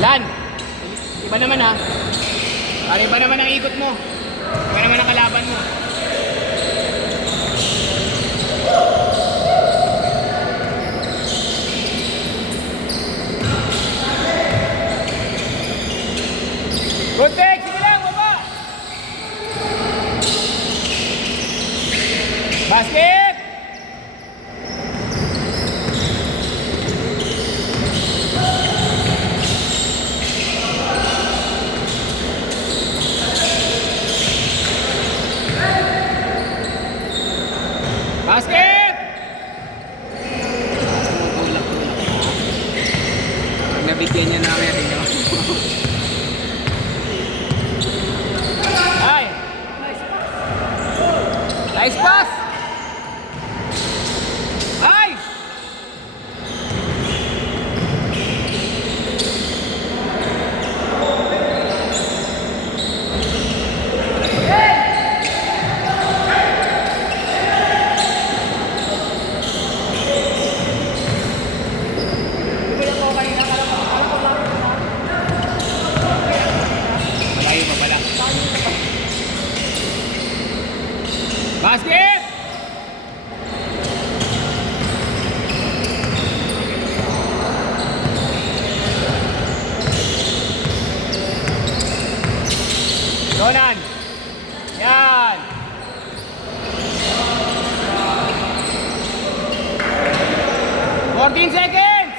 Lan, iba naman ha. Para iba naman ang ikot mo. Iba naman ang kalaban mo. Good take! Sige lang, baba! Basket! Basket! Pag nabigyan niya namin rin yun. Ay! Nice pass! Ay! Malayo pa pala. Basket! Donan! Yan! Fourteen seconds!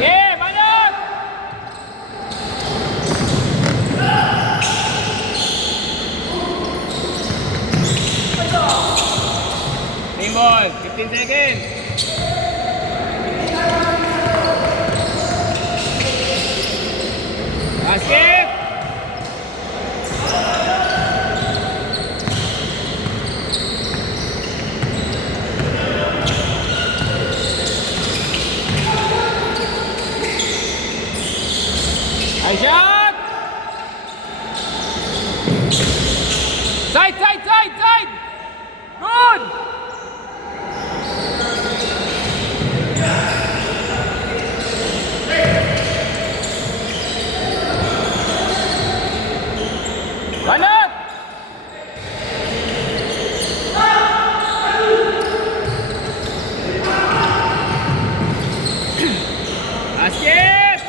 Yeah, balot! Team ball, 15 seconds. Basket! Nice shot! Side, side, side, side! Good! Balot! Basket!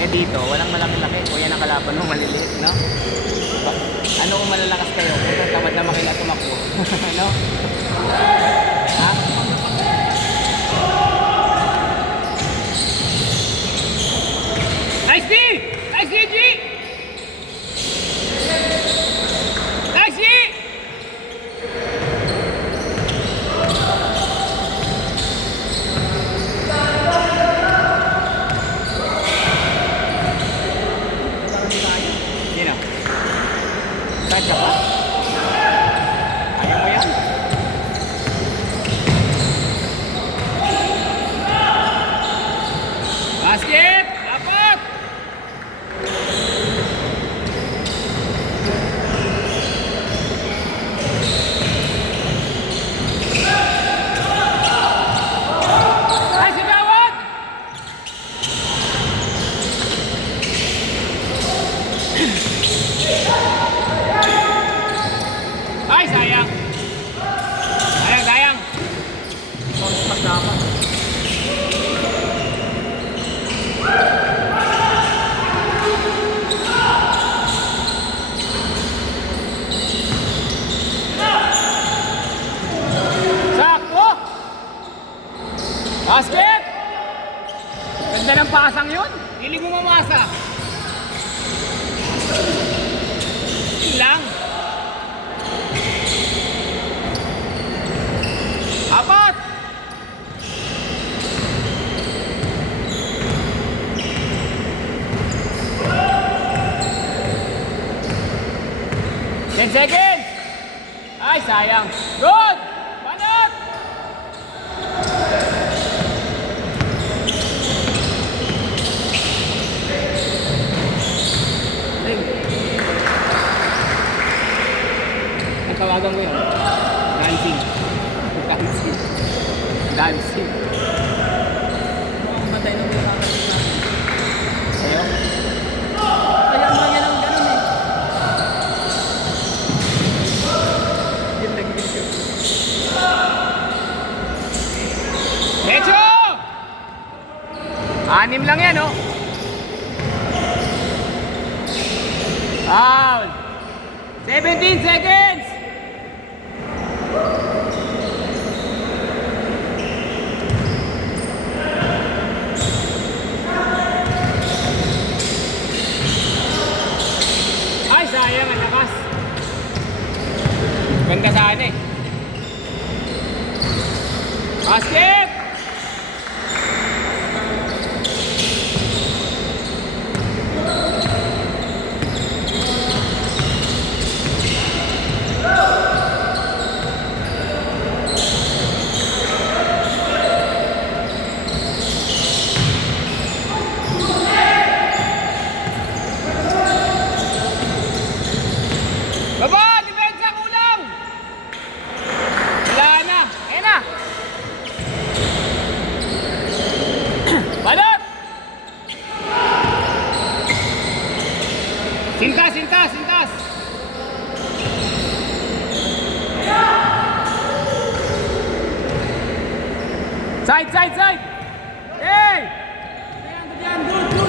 Eh dito, walang malaki-laki. O yan ang kalaban mo, maliliit, no? Ano kung malalakas kayo? Kung tamad na makila tumakbo. Ano? Ha? Nice D! Nice D, G! Nice D! Sino? Saan ka ba? Ayaw mo yan? Basket! Dapat! Ay, si Bawat! Ay, sayang! Sayang, sayang! Mas dapat. Sakto! Basket! Ganda ng pasang yun. Hindi mo mamasa. Yun lang. Apat! Ten seconds! Ay, sayang. Good! Banat! Hey. Tawagan ko yun. Dancing. Dancing. Dancing. Ang matay na may nakakasip natin. Sa'yo? Kaya mga yan ang ganun eh. Yung nagiging shoot. Mecho! 6 lang yan, oh. Foul. 17 seconds. Ay, sayang, ang lakas. Ganda sana eh. Basket! Baba! Depensa kulang! Wala na! Ayan na! Balot! Sintas! Sintas! Sintas! Side! Side! Side! Hey! Ayan, good, good.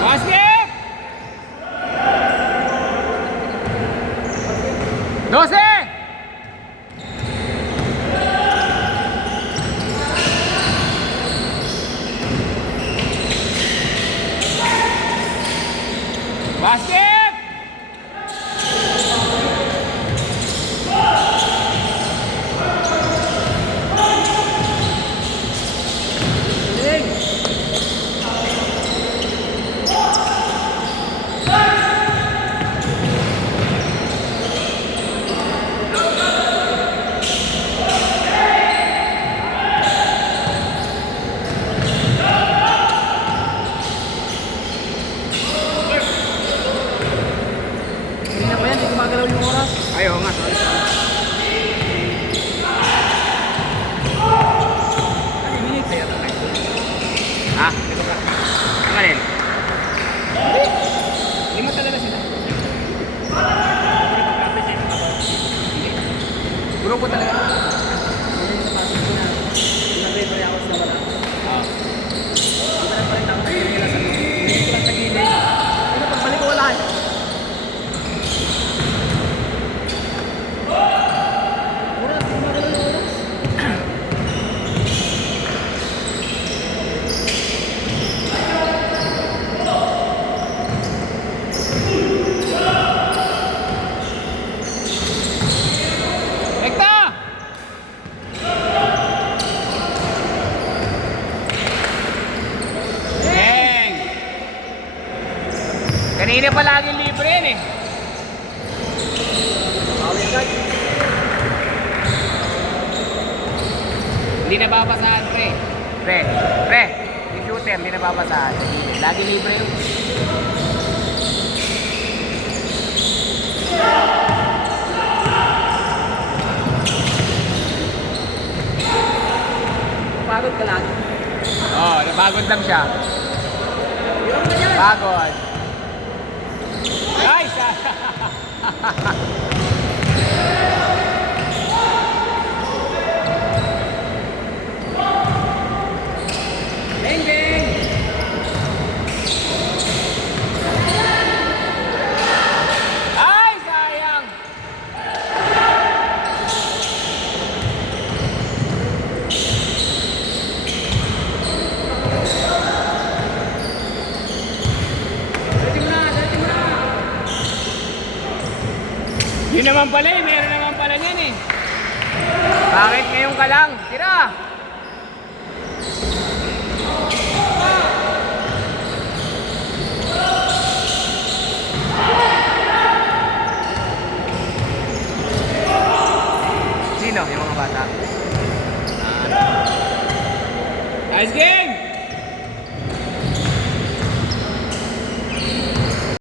Basket! 12! Basket! Kanina pa yan, hindi gumagalaw yung oras. Ayaw nga, sorry. Ano yung minute? Kaya tayo. Ha? Ang alin? Hindi. Lima talaga sila. Hindi. Grupo talaga. Ano yung napasok ko na? Nag-replay ako sa wala. Ah. Hindi pa nagpalit ako ng nila sa loob. Hindi ko lang sa gilid. Ano pagbalik ko wala eh. Oras, hindi gumagalaw yung oras. Rekta! Dang! Kanina pa laging libre yan eh. Bawin ka. Hindi nababasahan, pre. Pre, yung shooter, hindi nababasahan. Lagi libre yun. Pagod ka lang. Oo, napagod lang siya. Hirap na yan. Pagod. Ay, sa... Beng, beng. Ay, sayang! Dati mo na, dati mo na. Yun naman pala eh, meron naman pala niyan eh. Bakit ngayon ka lang? Tira! Sino? Yung mga bata? Ice game!